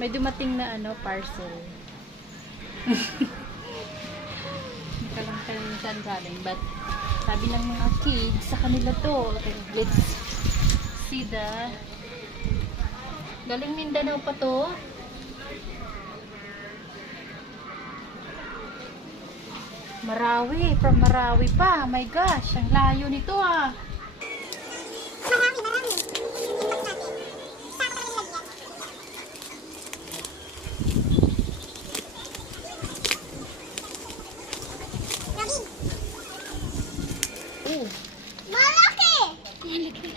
May dumating na ano, parcel. Nakalang saan galing. But, sabi ng mga kids, sa kanila to. Okay, let's see the... Galing Mindanao pa to. Marawi. From Marawi pa. My gosh, ang layo nito ah. Malaki! Malaki.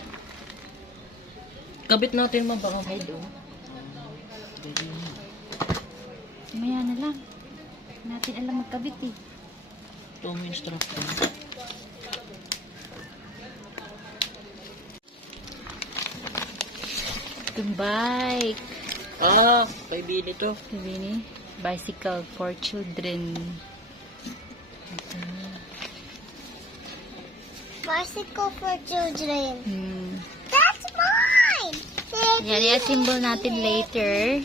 Kabit natin mabaka kayo doon. Maya na lang. Natin alam magkabit eh. Ito mo instruction. Itong bike. Ah, kay Bini to. Sabi ni, bicycle for children. Ito. Bicycle for children. That's mine! Yan, i-assemble natin later.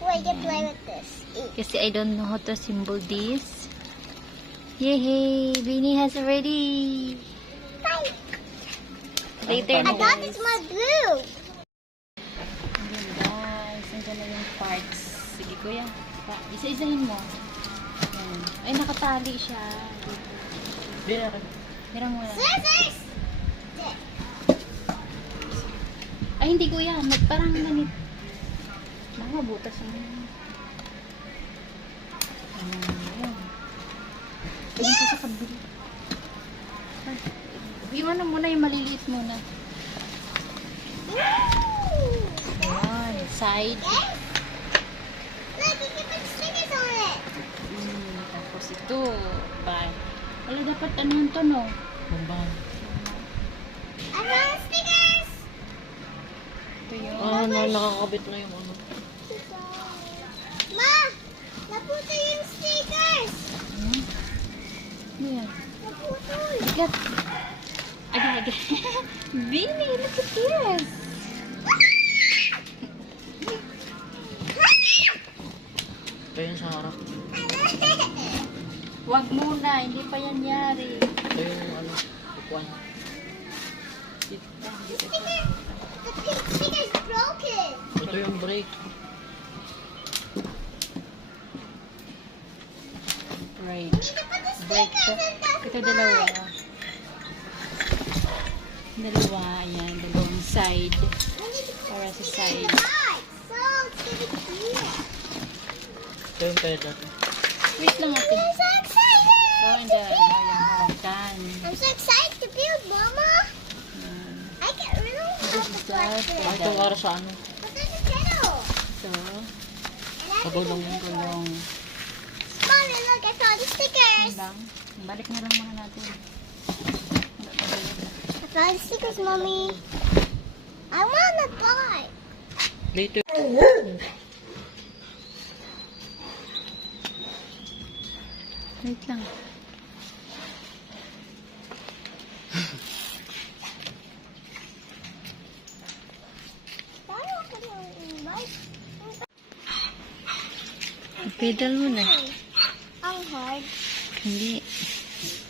Wait, you play with this. Kasi I don't know how to assemble this. Yay! Vinny has already. Bye. Later I na got guys. this my blue. Ayan guys, nandiyan na yung parts. Sige kuya, isa-isahin mo. Ayan. Ay, nakatali siya. Bini na. Mira mo na. Scissors! Ay, hindi kuya. Parang ganit. Mga butas mo. Ayan. Tingin ko sa kabila. Ay, iwan na muna yung maliliit muna. Ayan, side. Yes. Look, you can put stickers on it. Tapos ito. Bye. Wala dapat ano yung tono. Bambang. I found stickers. Ito yun. Ah, nakakabit na yung ano. Ma, naputo yung stickers. Ano yan? Naputo. Bigat. Agad. Vinny, look at this. Ito yung sa harap. Wag muna, hindi pa yan yari. Ito yung ano, upuan. The pink sticker's broken. Ito yung brake. Right. Need to put the Break stickers to. in the Ito dalawa. Dalawa, ayan. Dalawang side. I need to put Para the sa sticker in side. the bag. So it's gonna be clear. Ito yung pedal. Wait lang natin. I'm so excited. Oh, and then, ayan, done. I'm so excited to build, Mama. Ayan. I can really This is just Ah, for ito para sa ano. But there's a kettle. So, And I Sabaw can lang yung gulong. Mommy, look, I found the stickers. lang. Balik na lang muna natin. I found the stickers, Mommy. I want to buy. Later. Wait lang. Pedal mo na. Ang hard. Hindi.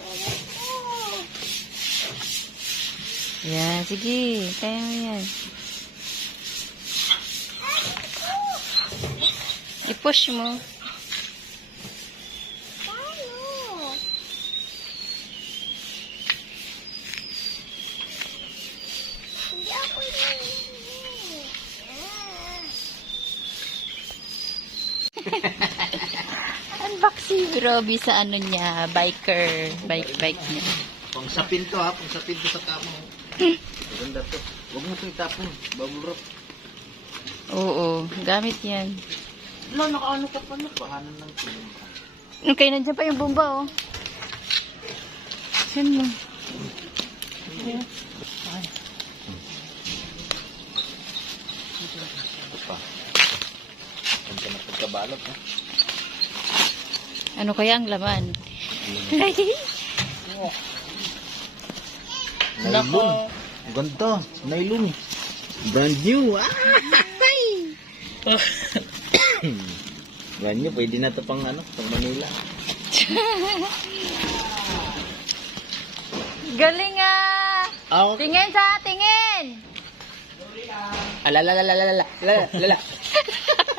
Oh. Yan, sige. Kaya mo yan. I-push mo. Paano? Hindi ako yun. Unboxing si Robby sa ano niya, biker. Bike niya. Pang sapin to ha, pang sapin to sa kamo. Maganda to. Huwag mo itong itapon, bubble wrap. Oo, gamit yan. Wala, nakaano ka pa na. Pahanan ng tulong ka. Okay, nandiyan pa yung bomba, oh. Saan mo? Okay. Pa. Huwag ka na pagkabalot ha. Ano kaya ang laman? Nylon. Ang ganda. Nylon. Brand new. Ah! Ganyan, pwede na to pang ano, pang Manila. Galing ah! Ah, Tingin sa tingin! Lala.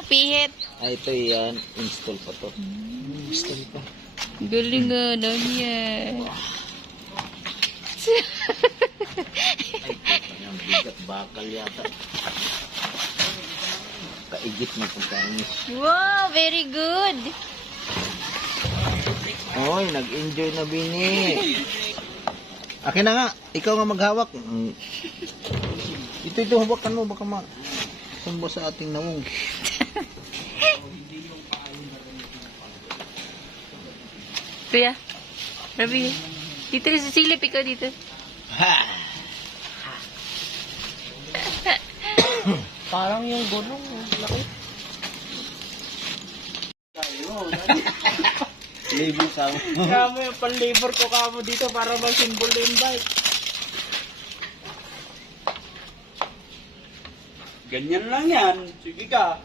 Pihit. Ay, ito yan. Install pa to. Install pa. Galing ah, Daniel. Ay, kanyang bigat bakal yata. Kaigit na pagkain. Wow, very good. Oy, nag-enjoy na bini. Akin na nga. Ikaw nga maghawak. Ito, hawakan mo. Baka sumbo sa ating nawong. Kuya, Rabi, dito rin sa silip, ikaw dito. Parang yung gulong. Laki. Label ka mo. Kaya mo yung pan-labor ko kamo dito para mag-symbol na yung bike. Ganyan lang yan. Sige ka.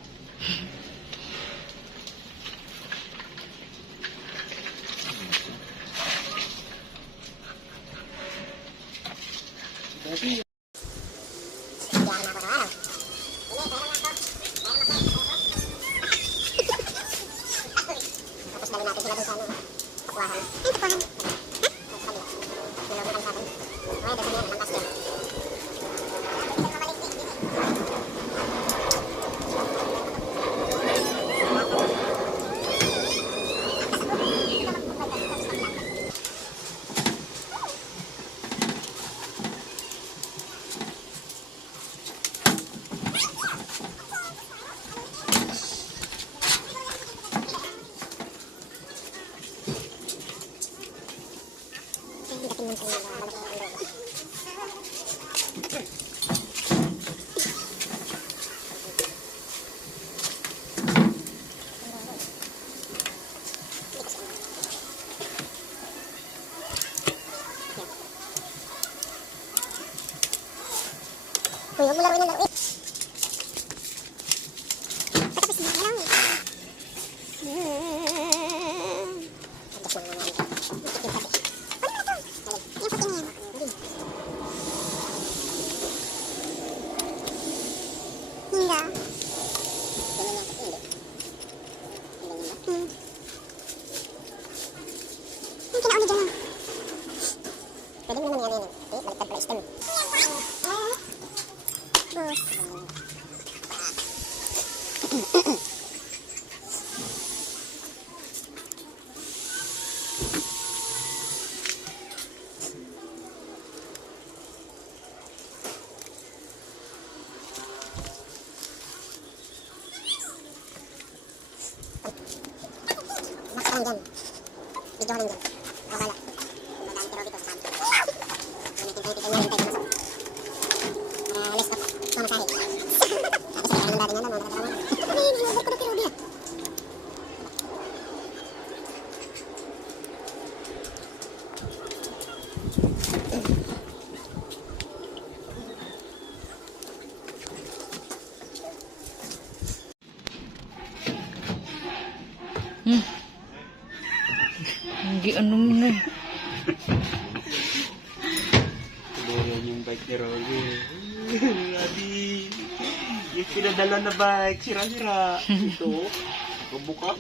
Huwag mo laruin na lang. Patapos na lang. Pwede mo naman yan. Okay, baliktad pala stem. Nakakaroon dyan. Video ka lang dyan. Kabala. Magamit ka dito sa sabi. Gamitin tayo dito niya. Hintay ko masok. Para less of mamasahe. Kasi kaya naman dati nga naman. Ano yun? Yung ko na pirobi. Hindi anong na. Tuloyan yung bike ni Rolly. Adi. Yung pinadala na bike. Sira-sira. Ito. Kabuka.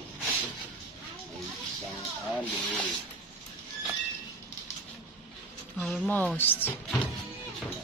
Isang ali. Almost. Wala